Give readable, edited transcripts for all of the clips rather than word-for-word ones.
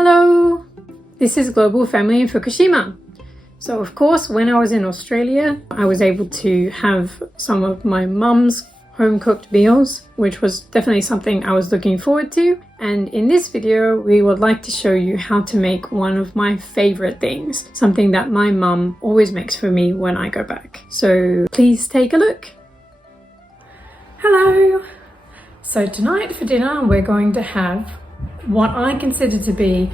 Hello! This is Global Family in Fukushima. So of course, when I was in Australia, I was able to have some of my mum's home-cooked meals, which was definitely something I was looking forward to. And in this video, we would like to show you how to make one of my favorite things, something that my mum always makes for me when I go back. So please take a look. Hello! So tonight for dinner, we're going to have what I consider to be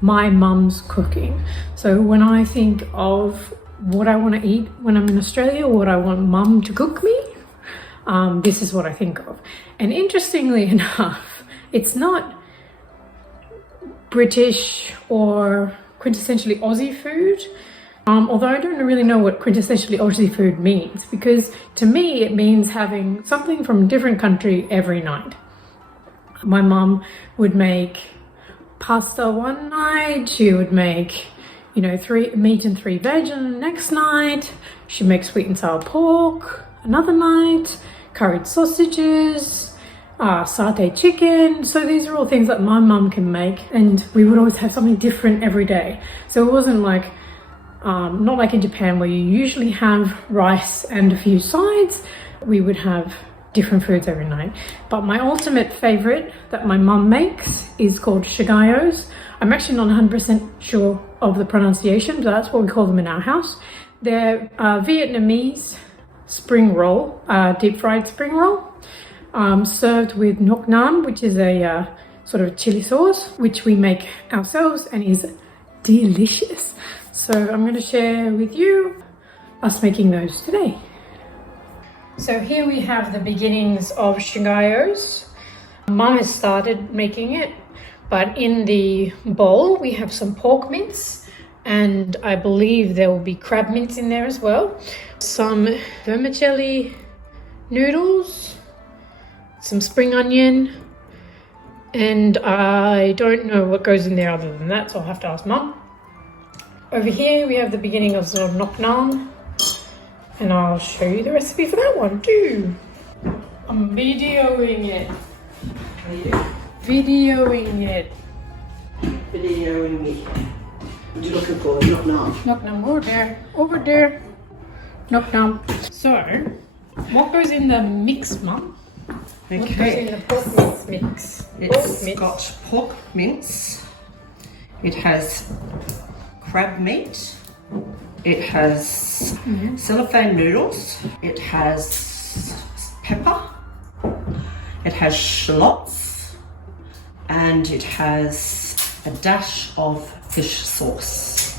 my mum's cooking. So when I think of what I want to eat when I'm in Australia, what I want mum to cook me, this is what I think of. And interestingly enough, it's not British or quintessentially Aussie food, although I don't really know what quintessentially Aussie food means, because to me it means having something from a different country every night. My mum would make pasta one night, she would make, 3 meat and 3 veg, and the next night she'd make sweet and sour pork, another night curried sausages, satay chicken. So these are all things that my mum can make, and we would always have something different every day. So it wasn't like, not like in Japan where you usually have rice and a few sides. We would have different foods every night. But my ultimate favorite that my mum makes is called shigayos. I'm actually not 100% sure of the pronunciation, but that's what we call them in our house. They're Vietnamese spring roll, deep fried spring roll, served with nok nam, which is a sort of chili sauce, which we make ourselves and is delicious. So I'm going to share with you us making those today. So here we have the beginnings of shigayos. Mum has started making it, but in the bowl we have some pork mince, and I believe there will be crab mince in there as well. Some vermicelli noodles, some spring onion, and I don't know what goes in there other than that, so I'll have to ask Mum. Over here we have the beginning of some nok nam, and I'll show you the recipe for that one too. I'm videoing it. Videoing it. Videoing it. What are you looking for? Nok nam. Nok nam, over there. Over there. Nok nam. So, what goes in the mix, Mum? Okay. What goes in the pork mince mix? It's got pork mince. It has crab meat. It has cellophane noodles. It has pepper. It has shallots. And it has a dash of fish sauce.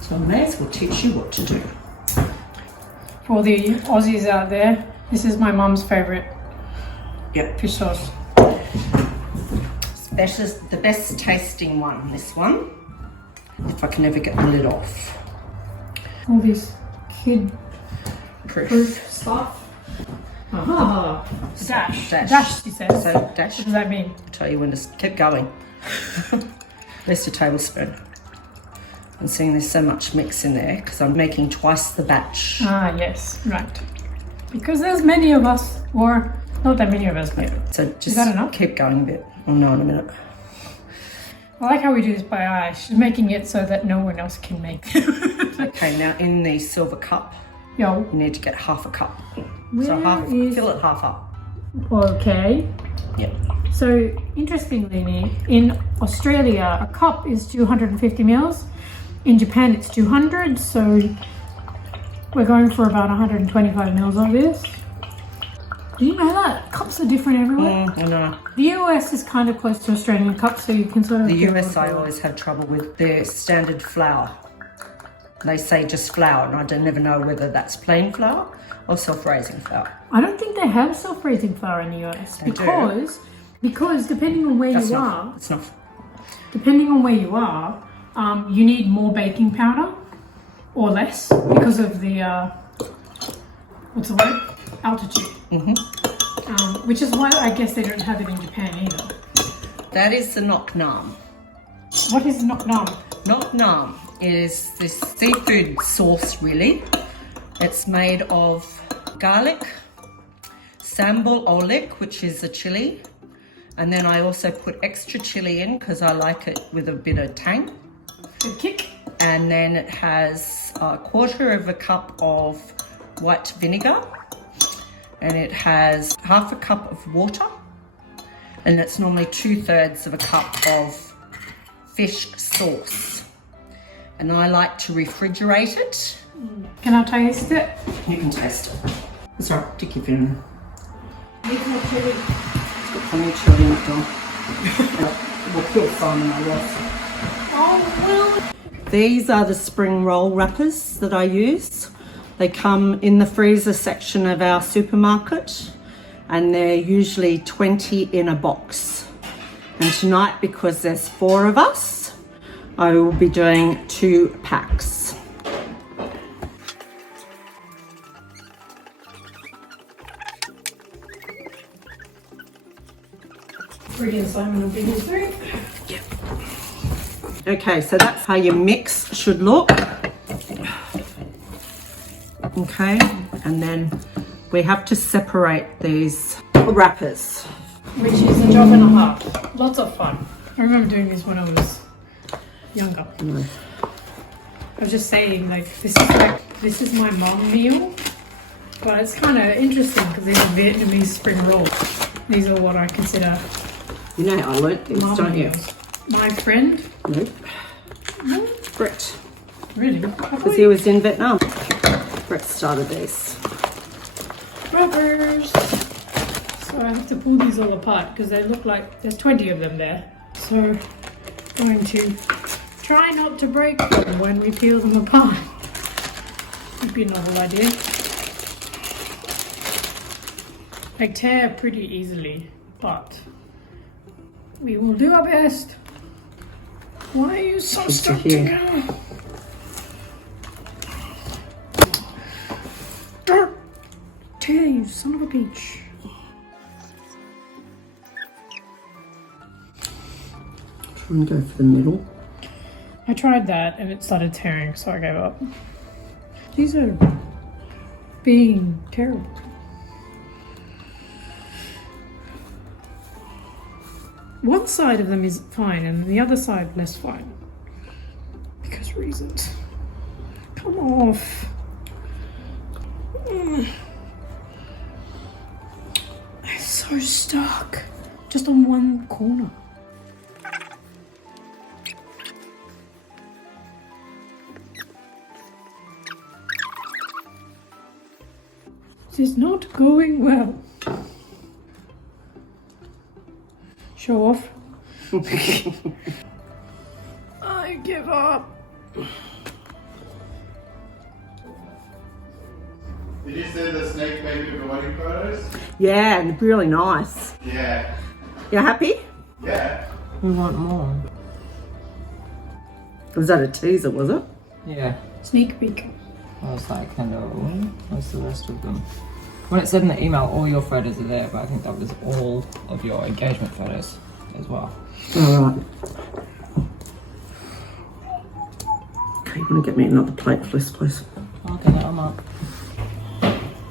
So I may as well teach you what to do. For the Aussies out there, this is my mum's favourite. Yep. Fish sauce. The best tasting one, this one. If I can ever get the lid off. All this kid-proof stuff. Aha! Dash. Dash, she says. So dash. What does that mean? I'll tell you when to keep going. At least a tablespoon. I'm seeing there's so much mix in there because I'm making twice the batch. Ah, yes, right. Because there's many of us, or not that many of us, but So just is that enough? Keep going a bit. I'll know in a minute. I like how we do this by eye. She's making it so that no one else can make it. Okay, now in the silver cup, Yo. you need to get half a cup. Where So is- fill it half up. Okay. Yep. So, interestingly, in Australia, a cup is 250 mils. In Japan, it's 200. So, we're going for about 125 mils of this. Do you know that? Cups are different everywhere. I know. The US is kind of close to Australian cups, so you can sort of... The US I always have trouble with their standard flour. They say just flour, and I don't never know whether that's plain flour or self-raising flour. I don't think they have self-raising flour in the US They do. because depending on where That's you not, are, it's not. depending on where you are, you need more baking powder or less because of the what's the word? Altitude. Which is why I guess they don't have it in Japan either. That is the nok nam. What is nok nam? Nok nam is this seafood sauce, really. It's made of garlic, sambal olik, which is a chili, And then I also put extra chili in because I like it with a bit of tang. Good kick. And then it has a quarter of a cup of white vinegar. And it has half a cup of water. And it's normally 2/3 of a cup of fish sauce. And I like to refrigerate it. Can I taste it? You can taste it. It's all right, stick your finger in. Need more chili. It's got plenty of chili in it, Dom. We'll kill Simon, I guess. Oh, well. These are the spring roll wrappers that I use. They come in the freezer section of our supermarket and they're usually 20 in a box. And tonight, because there's 4 of us, I will be doing 2 packs. Pretty and Simon will be here soon. Okay, so that's how your mix should look. Okay, and then we have to separate these wrappers. Which is a job and a half. Lots of fun. I remember doing this when I was younger. No. I was just saying, like, this is my mum meal. But it's kind of interesting because these are Vietnamese spring rolls. These are what I consider You know how I learnt these, mum don't you? meals. My friend? Nope. No? Brett. Really? Because he was in Vietnam. Brett started these. Rubbers. So I have to pull these all apart because they look like there's 20 of them there. So I'm going to try not to break them when we peel them apart. Would be a novel idea. They tear pretty easily, but we will do our best. Why are you so stuck together? Tear, you son of a bitch. Try and go for the middle. I tried that and it started tearing, so I gave up. These are being terrible. One side of them is fine and the other side less fine. Because reasons. Come off. They're so stuck. Just on one corner. This is not going well. Show off. I give up. Did you see the sneak peek of the wedding photos? Yeah, and really nice. Yeah. You happy? Yeah. We want more. Was that a teaser, was it? Yeah. Sneak peek. I was like, hello. Where's the rest of them? When it said in the email, all your photos are there, but I think that was all of your engagement photos as well. Alright. Okay, you want to get me another plate for this, please? Okay, now I'm up.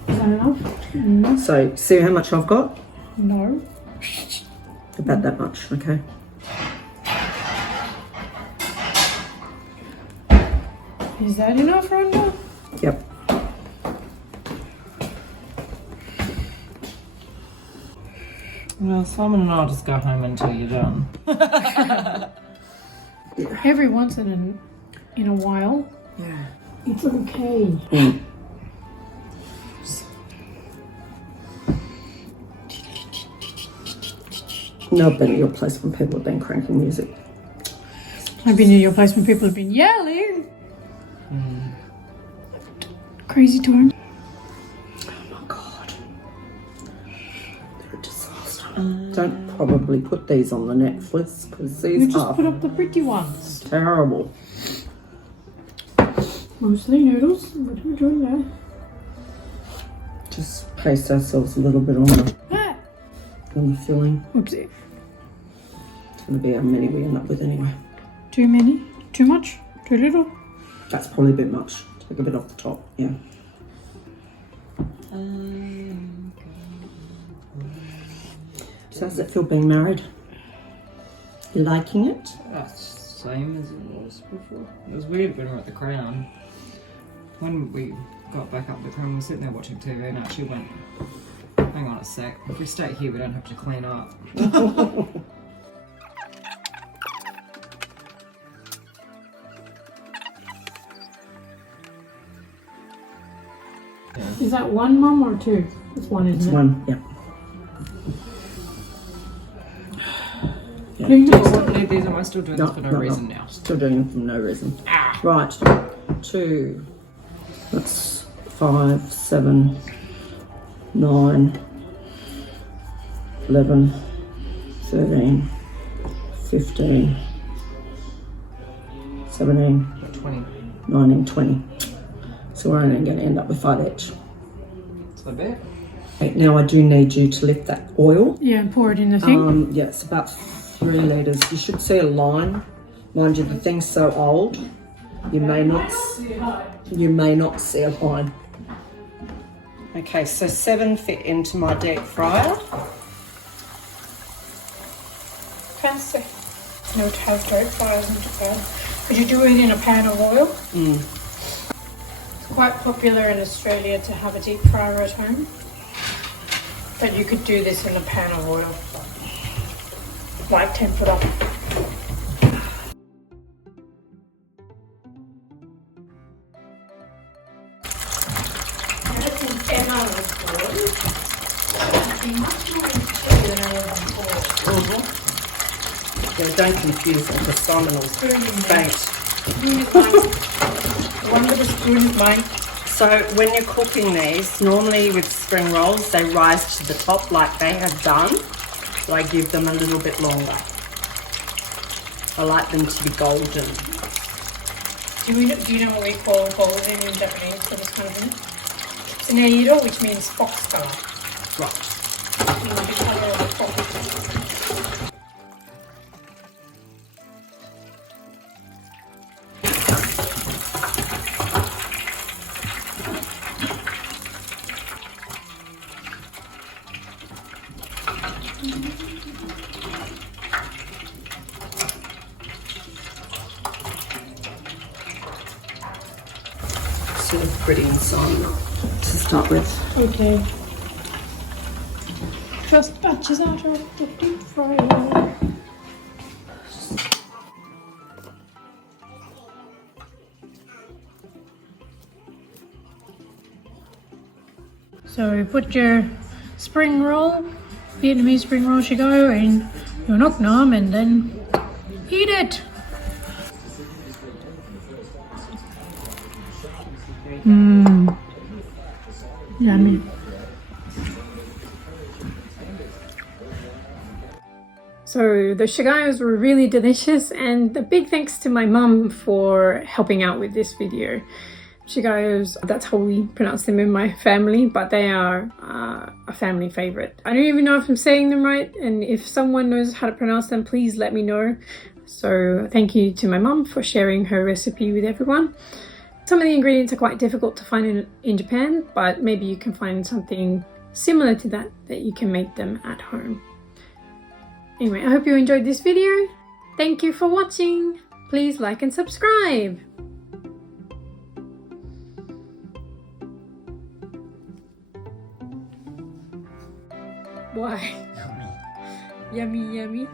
Is that enough? No. So, see how much I've got? No. About that much, okay. Is that enough, Rhonda? Yep. Well, Simon and I'll just go home until you're done. Every once in a while, Yeah. it's okay. No, I've been at your place when people have been cranking music. I've been in your place when people have been yelling. Crazy times. Oh my god. They're a disaster. Don't probably put these on the Netflix because We these just are put up the pretty ones. terrible. Mostly noodles. What are we doing there? Just paste ourselves a little bit on the filling. Oopsie. It's going to be how many we end up with anyway. Too many? Too much? Too little? That's probably a bit much. Take a bit off the top, yeah. So how's it feel being married? You liking it? That's same as it was before. It was weird when we were at the Crown. When we got back up the Crown, we were sitting there watching TV and actually went, hang on a sec, if we stay here we don't have to clean up. Is that one mum or two? It's one, isn't It's it? one, yeah. Do you still need these? Am I still doing this for no No. reason now? Still doing it for no reason. Right, 2, that's 5, 7, 9, 11, 13, 15, 17, 20. 19, 20. So we're only going to end up with 5 each. That's a bit. Okay, now I do need you to lift that oil. Yeah, and pour it in the thing. Yeah, it's about 3 litres. You should see a line. Mind you, the thing's so old, you may not see a line. Okay, so 7 fit into my deep fryer. Fancy. No, it has dirt fires into pan. Could you do it in a pan of oil? It's quite popular in Australia to have a deep fryer at home. But you could do this in a pan of oil. Like tempura. Yeah, don't confuse them because Simon will faint. One with a spoon is mine. So when you're cooking these, normally with spring rolls, they rise to the top like they have done. So I give them a little bit longer. I like them to be golden. Do you know what we call golden in Japanese for this kind of thing? Tsuneiro, which means fox color. Right. The color of the fox. Sort of pretty inside to start with. Okay. First batch is out of the deep fryer. So put your spring roll, Vietnamese spring roll should go in your nok nam and then eat it. Yummy. So the shigayos were really delicious, and a big thanks to my mum for helping out with this video. Shigayos, that's how we pronounce them in my family, but they are a family favorite. I don't even know if I'm saying them right, and if someone knows how to pronounce them, please let me know. So thank you to my mum for sharing her recipe with everyone. Some of the ingredients are quite difficult to find in Japan, but maybe you can find something similar to that you can make them at home. Anyway, I hope you enjoyed this video. Thank you for watching. Please like and subscribe. Why? Yummy, yummy.